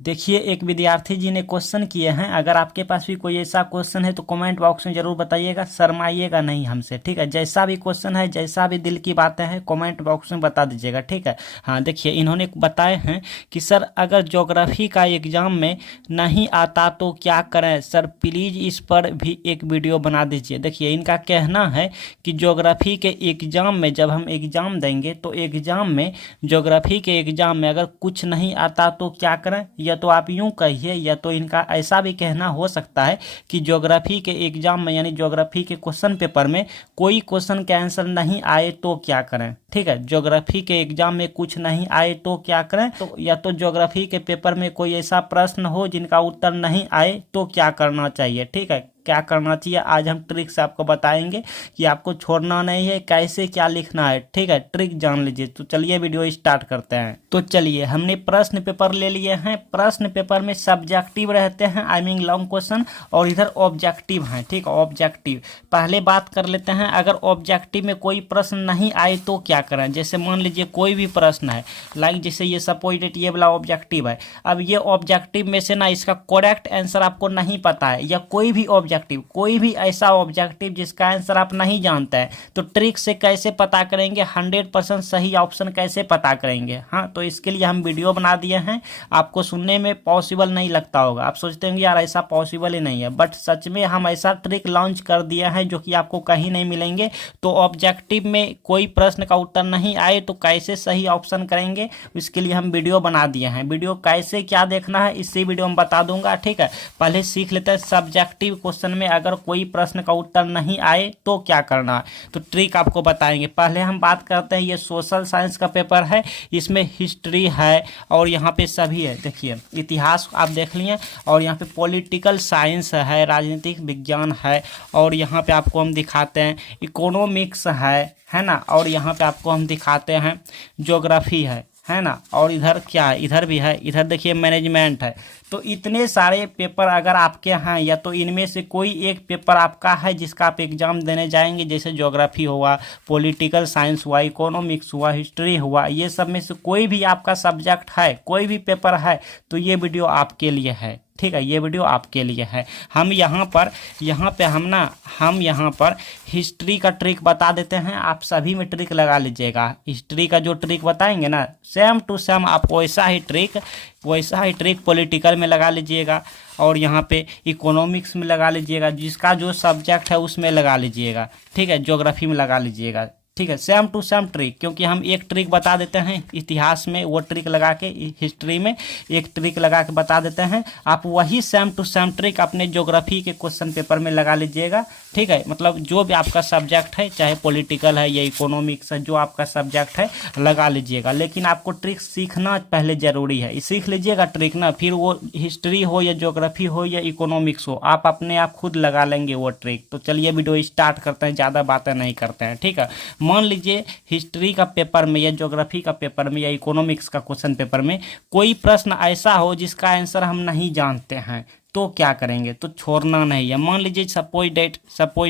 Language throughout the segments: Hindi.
देखिए, एक विद्यार्थी जी ने क्वेश्चन किए हैं। अगर आपके पास भी कोई ऐसा क्वेश्चन है तो कमेंट बॉक्स में जरूर बताइएगा, शर्माइएगा नहीं हमसे, ठीक है। जैसा भी क्वेश्चन है, जैसा भी दिल की बातें हैं, कमेंट बॉक्स में बता दीजिएगा, ठीक है। हाँ, देखिए इन्होंने बताए हैं कि सर अगर ज्योग्राफी का एग्जाम में नहीं आता तो क्या करें सर, प्लीज़ इस पर भी एक वीडियो बना दीजिए। देखिए इनका कहना है कि ज्योग्राफी के एग्ज़ाम में जब हम एग्ज़ाम देंगे तो एग्ज़ाम में ज्योग्राफी के एग्ज़ाम में अगर कुछ नहीं आता तो क्या करें, या तो आप यूं कहिए, या तो इनका ऐसा भी कहना हो सकता है कि ज्योग्राफी के एग्जाम में यानी ज्योग्राफी के क्वेश्चन पेपर में कोई क्वेश्चन का आंसर नहीं आए तो क्या करें, ठीक है। ज्योग्राफी के एग्जाम में कुछ नहीं आए तो क्या करें, तो या तो ज्योग्राफी के पेपर में कोई ऐसा प्रश्न हो जिनका उत्तर नहीं आए तो क्या करना चाहिए, ठीक है। क्या करना चाहिए आज हम ट्रिक से आपको बताएंगे कि आपको छोड़ना नहीं है, कैसे क्या लिखना है, ठीक है। ट्रिक जान लीजिए। तो चलिए वीडियो स्टार्ट करते हैं। तो चलिए हमने प्रश्न पेपर ले लिए हैं। प्रश्न पेपर में सब्जेक्टिव रहते हैं, आई मीन लॉन्ग क्वेश्चन, और इधर ऑब्जेक्टिव हैं, ठीक है। ऑब्जेक्टिव पहले बात कर लेते हैं। अगर ऑब्जेक्टिव में कोई प्रश्न नहीं आए तो क्या करें। जैसे मान लीजिए कोई भी प्रश्न है, लाइक जैसे ये सपोज डेट ये वाला ऑब्जेक्टिव है। अब ये ऑब्जेक्टिव में से ना इसका करेक्ट आंसर आपको नहीं पता है, या कोई भी ऑब्जेक्टिव, कोई भी ऐसा ऑब्जेक्टिव जिसका आंसर आप नहीं जानते हैं, तो ट्रिक से कैसे पता करेंगे, 100% सही ऑप्शन कैसे पता करेंगे। हाँ, तो इसके लिए हम वीडियो बना दिए हैं। आपको सुनने में पॉसिबल नहीं लगता होगा, आप सोचते होंगे यार ऐसा पॉसिबल ही नहीं है, बट सच में हम ऐसा ट्रिक लॉन्च कर दिए हैं जो कि आपको कहीं नहीं मिलेंगे। तो ऑब्जेक्टिव में कोई प्रश्न का उत्तर नहीं आए तो कैसे सही ऑप्शन करेंगे, इसके लिए हम वीडियो बना दिए हैं। वीडियो कैसे क्या देखना है इसी वीडियो में बता दूंगा, ठीक है। पहले सीख लेते हैं सब्जेक्टिव क्वेश्चन में अगर कोई प्रश्न का उत्तर नहीं आए तो क्या करना है, तो ट्रिक आपको बताएंगे। पहले हम बात करते हैं, ये सोशल साइंस का पेपर है, इसमें हिस्ट्री है और यहाँ पे सभी है। देखिए इतिहास आप देख लिए, और यहाँ पे पॉलिटिकल साइंस है, राजनीतिक विज्ञान है, और यहाँ पे आपको हम दिखाते हैं इकोनॉमिक्स है ना, और यहाँ पे आपको हम दिखाते हैं ज्योग्राफी है ना, और इधर क्या है, इधर भी है, इधर देखिए मैनेजमेंट है। तो इतने सारे पेपर अगर आपके हैं, या तो इनमें से कोई एक पेपर आपका है जिसका आप एग्जाम देने जाएंगे, जैसे ज्योग्राफी हुआ, पॉलिटिकल साइंस हुआ, इकोनॉमिक्स हुआ, हिस्ट्री हुआ, ये सब में से कोई भी आपका सब्जेक्ट है, कोई भी पेपर है, तो ये वीडियो आपके लिए है, ठीक है। ये वीडियो आपके लिए है। हम यहाँ पे हम यहाँ पर हिस्ट्री का ट्रिक बता देते हैं, आप सभी में ट्रिक लगा लीजिएगा। हिस्ट्री का जो ट्रिक बताएंगे ना, सेम टू सेम आप वैसा ही ट्रिक पॉलिटिकल में लगा लीजिएगा, और यहाँ पे इकोनॉमिक्स में लगा लीजिएगा, जिसका जो सब्जेक्ट है उसमें लगा लीजिएगा, ठीक है। ज्योग्राफी में लगा लीजिएगा, ठीक है। सेम टू सेम ट्रिक, क्योंकि हम एक ट्रिक बता देते हैं इतिहास में, वो ट्रिक लगा के हिस्ट्री में एक ट्रिक लगा के बता देते हैं। आप वही सेम टू सेम ट्रिक अपने ज्योग्राफी के क्वेश्चन पेपर में लगा लीजिएगा, ठीक है। मतलब जो भी आपका सब्जेक्ट है, चाहे पॉलिटिकल है या इकोनॉमिक्स है, जो आपका सब्जेक्ट है लगा लीजिएगा। लेकिन आपको ट्रिक सीखना पहले ज़रूरी है, सीख लीजिएगा ट्रिक ना, फिर वो हिस्ट्री हो या ज्योग्राफी हो या इकोनॉमिक्स हो, आप अपने आप खुद लगा लेंगे वो ट्रिक। तो चलिए वीडियो स्टार्ट करते हैं, ज़्यादा बातें नहीं करते हैं, ठीक है। मान लीजिए हिस्ट्री का पेपर में या ज्योग्राफी का पेपर में या इकोनॉमिक्स का क्वेश्चन पेपर में कोई प्रश्न ऐसा हो जिसका आंसर हम नहीं जानते हैं, तो क्या करेंगे, तो छोड़ना नहीं है। मान लीजिए सपोज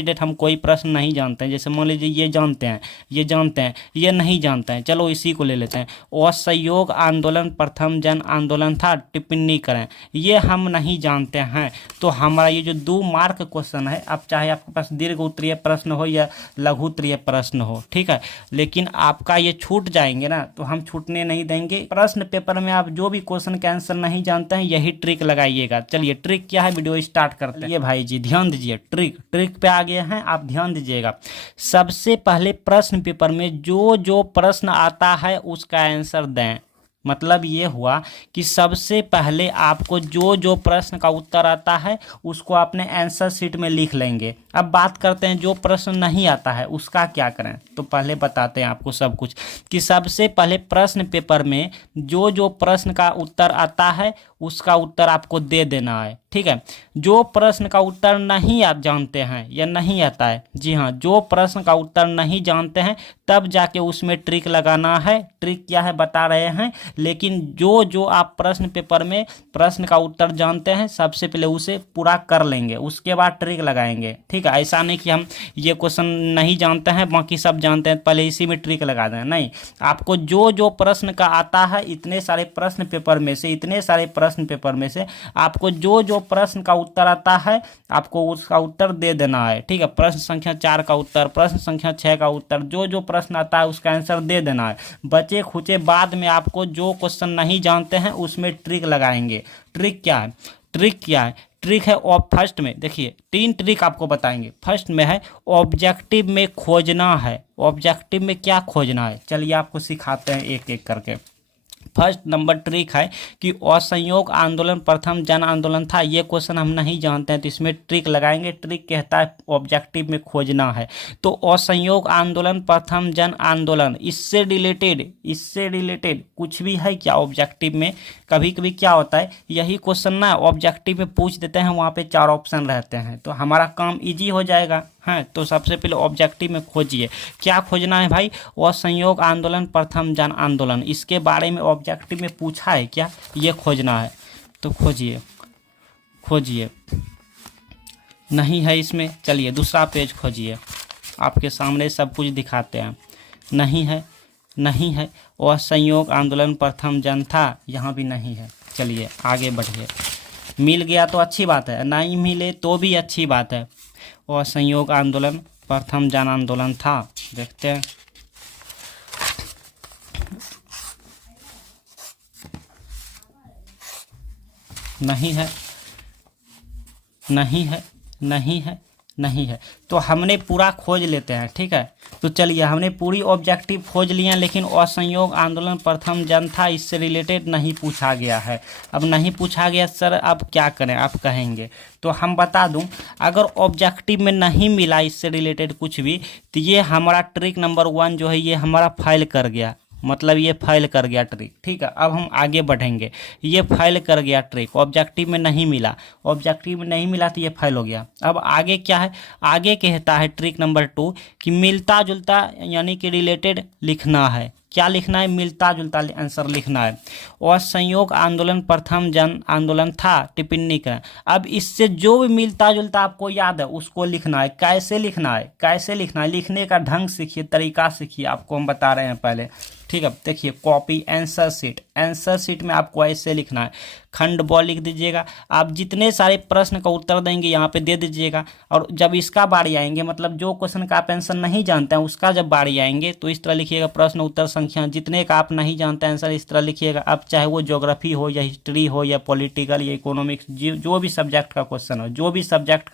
डेट हम कोई प्रश्न नहीं जानते हैं, जैसे मान लीजिए ये जानते हैं, ये नहीं जानते हैं, चलो इसी को ले लेते हैं। असहयोग आंदोलन प्रथम जन आंदोलन था, टिप्पणी करें। ये हम नहीं जानते हैं, तो हमारा ये जो 2 मार्क क्वेश्चन है, अब चाहे आपके पास दीर्घ उत्तरीय प्रश्न हो या लघु उत्तरीय प्रश्न हो, ठीक है, लेकिन आपका ये छूट जाएंगे ना, तो हम छूटने नहीं देंगे। प्रश्न पेपर में आप जो भी क्वेश्चन का आंसर नहीं जानते हैं, यही ट्रिक लगाइएगा। चलिए ट्रिक क्या है, वीडियो स्टार्ट करते हैं। ये भाई जी ध्यान दीजिए, ट्रिक पे आ गए हैं, आप ध्यान दीजिएगा। सबसे पहले प्रश्न पेपर में जो प्रश्न आता है उसका आंसर दें। मतलब ये हुआ कि सबसे पहले आपको जो प्रश्न का उत्तर आता है उसको अपने आंसर शीट में लिख लेंगे। अब बात करते हैं जो प्रश्न नहीं आता है उसका क्या करें, तो पहले बताते हैं आपको सब कुछ कि सबसे पहले प्रश्न पेपर में जो प्रश्न का उत्तर आता है उसका उत्तर आपको दे देना है, ठीक है। जो प्रश्न का उत्तर नहीं आप जानते हैं या नहीं आता है, जी हाँ, जो प्रश्न का उत्तर नहीं जानते हैं तब जाके उसमें ट्रिक लगाना है। ट्रिक क्या है बता रहे हैं, लेकिन जो आप प्रश्न पेपर में प्रश्न का उत्तर जानते हैं सबसे पहले उसे पूरा कर लेंगे, उसके बाद ट्रिक लगाएंगे, ठीक ठीक है, ऐसा नहीं कि हम ये क्वेश्चन नहीं जानते हैं बाकी सब जानते हैं पहले इसी में ट्रिक लगा दें, नहीं। आपको जो जो प्रश्न का आता है इतने सारे प्रश्न पेपर में से, इतने सारे प्रश्न पेपर में से आपको जो जो प्रश्न का उत्तर आता है आपको उसका उत्तर दे देना है, ठीक है। प्रश्न संख्या 4 का उत्तर, प्रश्न संख्या 6 का उत्तर, जो जो प्रश्न आता है उसका आंसर दे देना है। बचे खुचे बाद में आपको जो क्वेश्चन नहीं जानते हैं उसमें ट्रिक लगाएंगे। ट्रिक क्या है? ट्रिक क्या है? ट्रिक है और फर्स्ट में देखिए 3 ट्रिक आपको बताएंगे। फर्स्ट में है ऑब्जेक्टिव में खोजना है। ऑब्जेक्टिव में क्या खोजना है, चलिए आपको सिखाते हैं एक एक करके। फर्स्ट नंबर ट्रिक है कि असहयोग आंदोलन प्रथम जन आंदोलन था, ये क्वेश्चन हम नहीं जानते हैं तो इसमें ट्रिक लगाएंगे। ट्रिक कहता है ऑब्जेक्टिव में खोजना है, तो असहयोग आंदोलन प्रथम जन आंदोलन इससे रिलेटेड कुछ भी है क्या ऑब्जेक्टिव में? कभी कभी क्या होता है यही क्वेश्चन ना ऑब्जेक्टिव में पूछ देते हैं, वहाँ पे 4 ऑप्शन रहते हैं तो हमारा काम इजी हो जाएगा। हाँ, तो सबसे पहले ऑब्जेक्टिव में खोजिए। क्या खोजना है भाई? असहयोग आंदोलन प्रथम जन आंदोलन, इसके बारे में ऑब्जेक्टिव में पूछा है क्या, ये खोजना है। तो खोजिए। नहीं है इसमें, चलिए दूसरा पेज खोजिए, आपके सामने सब कुछ दिखाते हैं। नहीं है। असहयोग आंदोलन प्रथम जन था, यहाँ भी नहीं है। चलिए आगे बढ़िए। मिल गया तो अच्छी बात है, नहीं मिले तो भी अच्छी बात है। असहयोग आंदोलन प्रथम जन आंदोलन था, देखते हैं। नहीं है तो हमने पूरा खोज लेते हैं, ठीक है। तो चलिए हमने पूरी ऑब्जेक्टिव खोज लिया, लेकिन असहयोग आंदोलन प्रथम जन था इससे रिलेटेड नहीं पूछा गया है। अब नहीं पूछा गया सर, अब क्या करें आप कहेंगे, तो हम बता दूं अगर ऑब्जेक्टिव में नहीं मिला इससे रिलेटेड कुछ भी तो ये हमारा ट्रिक नंबर 1 जो है ये हमारा फेल कर गया, मतलब ये फेल कर गया ट्रिक, ठीक है। अब हम आगे बढ़ेंगे। ये फेल कर गया ट्रिक, ऑब्जेक्टिव में नहीं मिला तो ये फेल हो गया। अब आगे क्या है? आगे कहता है ट्रिक नंबर 2 कि मिलता जुलता यानी कि रिलेटेड लिखना है। क्या लिखना है? मिलता जुलता आंसर लिखना है। और संयोग आंदोलन प्रथम जन आंदोलन था, टिप्पणी करें। अब इससे जो भी मिलता जुलता आपको याद है उसको लिखना है। कैसे लिखना है? लिखने का ढंग सीखिए, तरीका सीखिए, आपको हम बता रहे हैं पहले, ठीक है। देखिए कॉपी आंसर शीट में आपको ऐसे लिखना है। खंड ब लिख दीजिएगा। आप जितने सारे प्रश्न का उत्तर देंगे यहाँ पे दे दीजिएगा, और जब इसका बारी आएंगे मतलब जो क्वेश्चन का आप आंसर नहीं जानते हैं उसका जब बारी आएंगे तो इस तरह लिखिएगा। प्रश्न उत्तर संख्या जितने का आप नहीं जानते आंसर इस तरह लिखिएगा। अब चाहे वो ज्योग्राफी हो या हिस्ट्री हो या पॉलिटिकल या इकोनॉमिक्स, जो भी सब्जेक्ट का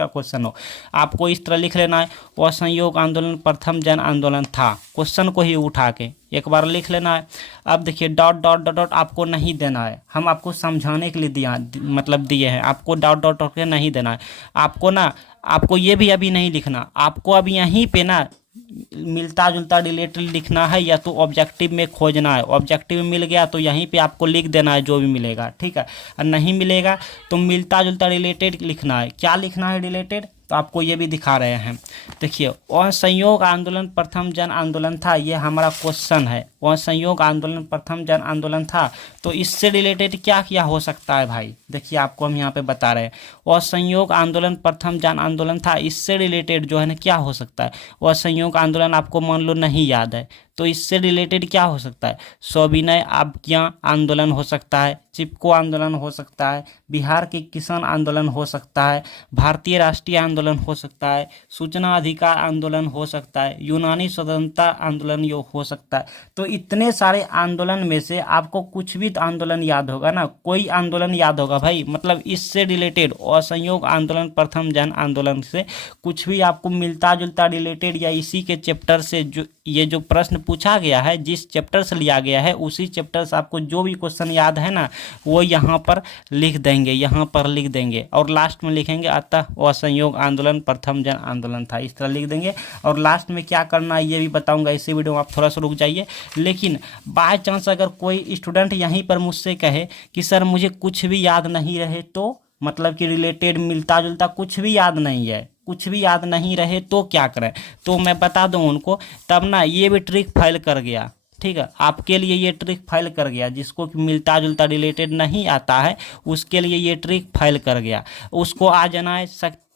क्वेश्चन हो आपको इस तरह लिख लेना है। असहयोग आंदोलन प्रथम जन आंदोलन था, क्वेश्चन को ही उठा के एक बार लिख लेना है। अब देखिए डॉट डॉट डॉट डॉट आपको नहीं देना है, हम आपको समझाने के लिए दिए हैं। आपको डॉट डॉट डॉट नहीं देना है। आपको ये भी अभी नहीं लिखना, आपको अभी यहीं पे ना मिलता जुलता रिलेटेड लिखना है या तो ऑब्जेक्टिव में खोजना है। ऑब्जेक्टिव में मिल गया तो यहीं पे आपको लिख देना है जो भी मिलेगा, ठीक है। और नहीं मिलेगा तो मिलता जुलता रिलेटेड लिखना है। क्या लिखना है रिलेटेड? तो आपको ये भी दिखा रहे हैं। देखिए असहयोग आंदोलन प्रथम जन आंदोलन था, ये हमारा क्वेश्चन है। असहयोग आंदोलन प्रथम जन आंदोलन था, तो इससे रिलेटेड क्या क्या हो सकता है भाई? देखिए आपको हम यहाँ पे बता रहे हैं। असहयोग आंदोलन प्रथम जन आंदोलन था, इससे रिलेटेड जो है ना क्या हो सकता है? असहयोग आंदोलन आपको मान लो नहीं याद है तो इससे रिलेटेड क्या हो सकता है? सविनय अवज्ञा आंदोलन हो सकता है, चिपको आंदोलन हो सकता है, बिहार के किसान आंदोलन हो सकता है, भारतीय राष्ट्रीय आंदोलन हो सकता है, सूचना अधिकार आंदोलन हो सकता है, यूनानी स्वतंत्रता आंदोलन यो हो सकता है। तो इतने सारे आंदोलन में से आपको कुछ भी आंदोलन याद होगा ना, कोई आंदोलन याद होगा भाई, मतलब इससे रिलेटेड असहयोग आंदोलन प्रथम जन आंदोलन से कुछ भी आपको मिलता जुलता रिलेटेड या इसी के चैप्टर से जो प्रश्न पूछा गया है, जिस चैप्टर से लिया गया है उसी चैप्टर से आपको जो भी क्वेश्चन याद है ना वो यहाँ पर लिख देंगे, और लास्ट में लिखेंगे अतः असहयोग आंदोलन प्रथम जन आंदोलन था, इस तरह लिख देंगे। और लास्ट में क्या करना है ये भी बताऊंगा, इसी वीडियो में आप थोड़ा सा रुक जाइए। लेकिन बाय चांस अगर कोई स्टूडेंट यहीं पर मुझसे कहे कि सर मुझे कुछ भी याद नहीं रहे, तो मतलब कि रिलेटेड मिलता जुलता कुछ भी याद नहीं रहे तो क्या करें? तो मैं बता दूं उनको, तब ना ये भी ट्रिक फेल कर गया, ठीक है। आपके लिए ये ट्रिक फेल कर गया, जिसको मिलता जुलता रिलेटेड नहीं आता है उसके लिए ये ट्रिक फेल कर गया। उसको आ जाना है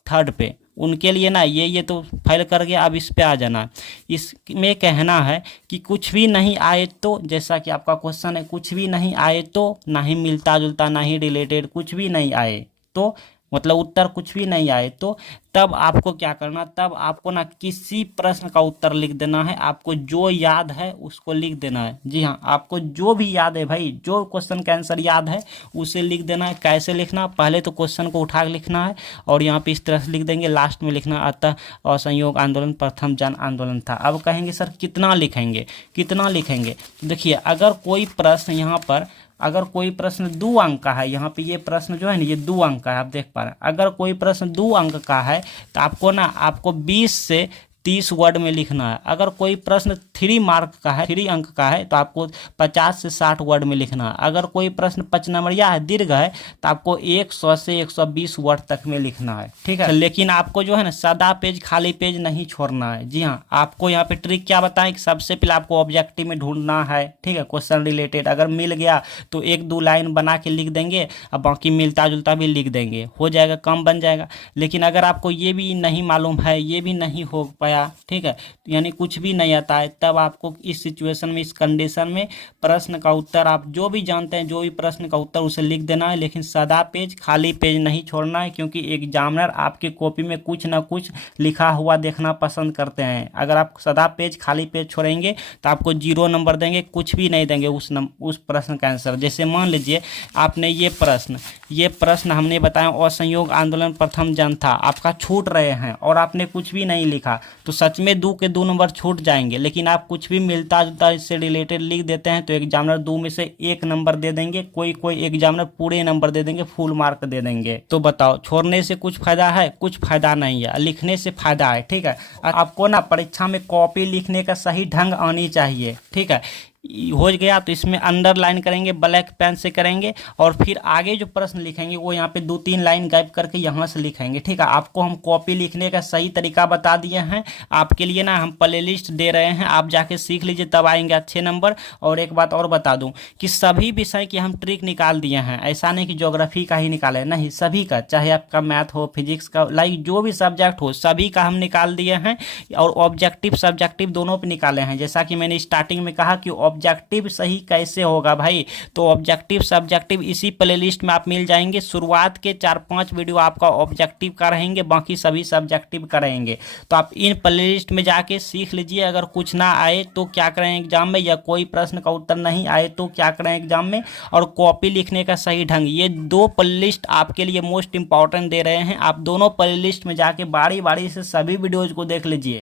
थर्ड पे, उनके लिए ना ये तो फाइल कर गया, अब इस पे आ जाना। इसमें कहना है कि कुछ भी नहीं आए तो, जैसा कि आपका क्वेश्चन है, कुछ भी नहीं आए तो, ना ही मिलता जुलता ना ही रिलेटेड, कुछ भी नहीं आए तो, मतलब उत्तर कुछ भी नहीं आए तो, तब आपको क्या करना, तब आपको ना किसी प्रश्न का उत्तर लिख देना है। आपको जो याद है उसको लिख देना है। जी हाँ, आपको जो भी याद है भाई, जो क्वेश्चन का आंसर याद है उसे लिख देना है। कैसे लिखना, पहले तो क्वेश्चन को उठा के लिखना है और यहाँ पे इस तरह से लिख देंगे, लास्ट में लिखना अतः असहयोग आंदोलन प्रथम जन आंदोलन था। अब कहेंगे सर कितना लिखेंगे, कितना लिखेंगे। देखिए अगर कोई प्रश्न यहाँ पर, अगर कोई प्रश्न 2 अंक का है, यहाँ पे ये प्रश्न जो है ना ये 2 अंक का है, आप देख पा रहे हैं। अगर कोई प्रश्न 2 अंक का है तो आपको 20 से 30 वर्ड में लिखना है। अगर कोई प्रश्न 3 मार्क का है, 3 अंक का है, तो आपको 50 से 60 वर्ड में लिखना है। अगर कोई प्रश्न 5 नंबरिया है, दीर्घ है, तो आपको 100 से 120 वर्ड तक में लिखना है, ठीक है। लेकिन आपको जो है ना सादा पेज, खाली पेज नहीं छोड़ना है। जी हाँ, आपको यहाँ पे ट्रिक क्या बताएं कि सबसे पहले आपको ऑब्जेक्टिव में ढूंढना है, ठीक है, क्वेश्चन रिलेटेड। अगर मिल गया तो 1-2 लाइन बना के लिख देंगे और बाकी मिलता जुलता भी लिख देंगे, हो जाएगा, कम बन जाएगा। लेकिन अगर आपको ये भी नहीं मालूम है, ये भी नहीं हो पाया, ठीक है, यानी कुछ भी नहीं आता है, तब आपको इस सिचुएशन में, इस कंडीशन में प्रश्न का उत्तर आप जो भी जानते हैं, जो भी प्रश्न का उत्तर उसे लिख देना है। लेकिन सादा पेज, खाली पेज नहीं छोड़ना है, क्योंकि एग्जामिनर आपकी कॉपी में कुछ ना कुछ लिखा हुआ देखना पसंद करते हैं। अगर आप सादा पेज, खाली पेज छोड़ेंगे तो आपको 0 नंबर देंगे, कुछ भी नहीं देंगे उस प्रश्न का आंसर। जैसे मान लीजिए आपने ये प्रश्न हमने बताया असहयोग आंदोलन प्रथम जन था, आपका छूट रहे हैं और आपने कुछ भी नहीं लिखा, तो सच में 2 के 2 नंबर छूट जाएंगे। लेकिन आप कुछ भी मिलता जुलता इससे रिलेटेड लिख देते हैं तो एग्जामिनर 2 में से 1 नंबर दे देंगे, कोई एग्जामिनर पूरे नंबर दे देंगे, फुल मार्क दे देंगे। तो बताओ, छोड़ने से कुछ फायदा है? कुछ फायदा नहीं है, लिखने से फायदा है, ठीक है। आपको ना परीक्षा में कॉपी लिखने का सही ढंग आनी चाहिए, ठीक है। हो गया तो इसमें अंडरलाइन करेंगे, ब्लैक पेन से करेंगे और फिर आगे जो प्रश्न लिखेंगे वो यहाँ पे 2-3 लाइन गैप करके यहाँ से लिखेंगे, ठीक है। आपको हम कॉपी लिखने का सही तरीका बता दिए हैं। आपके लिए ना हम प्ले लिस्ट दे रहे हैं, आप जाके सीख लीजिए, तब आएंगे अच्छे नंबर। और एक बात और बता दूं कि सभी विषय की हम ट्रिक निकाल दिए हैं, ऐसा नहीं कि ज्योग्राफी का ही निकाले, नहीं, सभी का, चाहे आपका मैथ हो, फिजिक्स का, लाइक जो भी सब्जेक्ट हो, सभी का हम निकाल दिए हैं। और ऑब्जेक्टिव सब्जेक्टिव दोनों पे निकाले हैं। जैसा कि मैंने स्टार्टिंग में कहा कि ऑब्जेक्टिव सही कैसे होगा भाई, तो ऑब्जेक्टिव सब्जेक्टिव इसी प्लेलिस्ट में आप मिल जाएंगे। शुरुआत के 4-5 वीडियो आपका ऑब्जेक्टिव का रहेंगे, बाकी सभी सब्जेक्टिव का रहेंगे। तो आप इन प्लेलिस्ट में जाके सीख लीजिए। अगर कुछ ना आए तो क्या करें एग्जाम में, या कोई प्रश्न का उत्तर नहीं आए तो क्या करें एग्जाम में, और कॉपी लिखने का सही ढंग, ये 2 प्लेलिस्ट आपके लिए मोस्ट इंपॉर्टेंट दे रहे हैं। आप दोनों प्लेलिस्ट में जाके बारी बारी से सभी वीडियोज को देख लीजिए।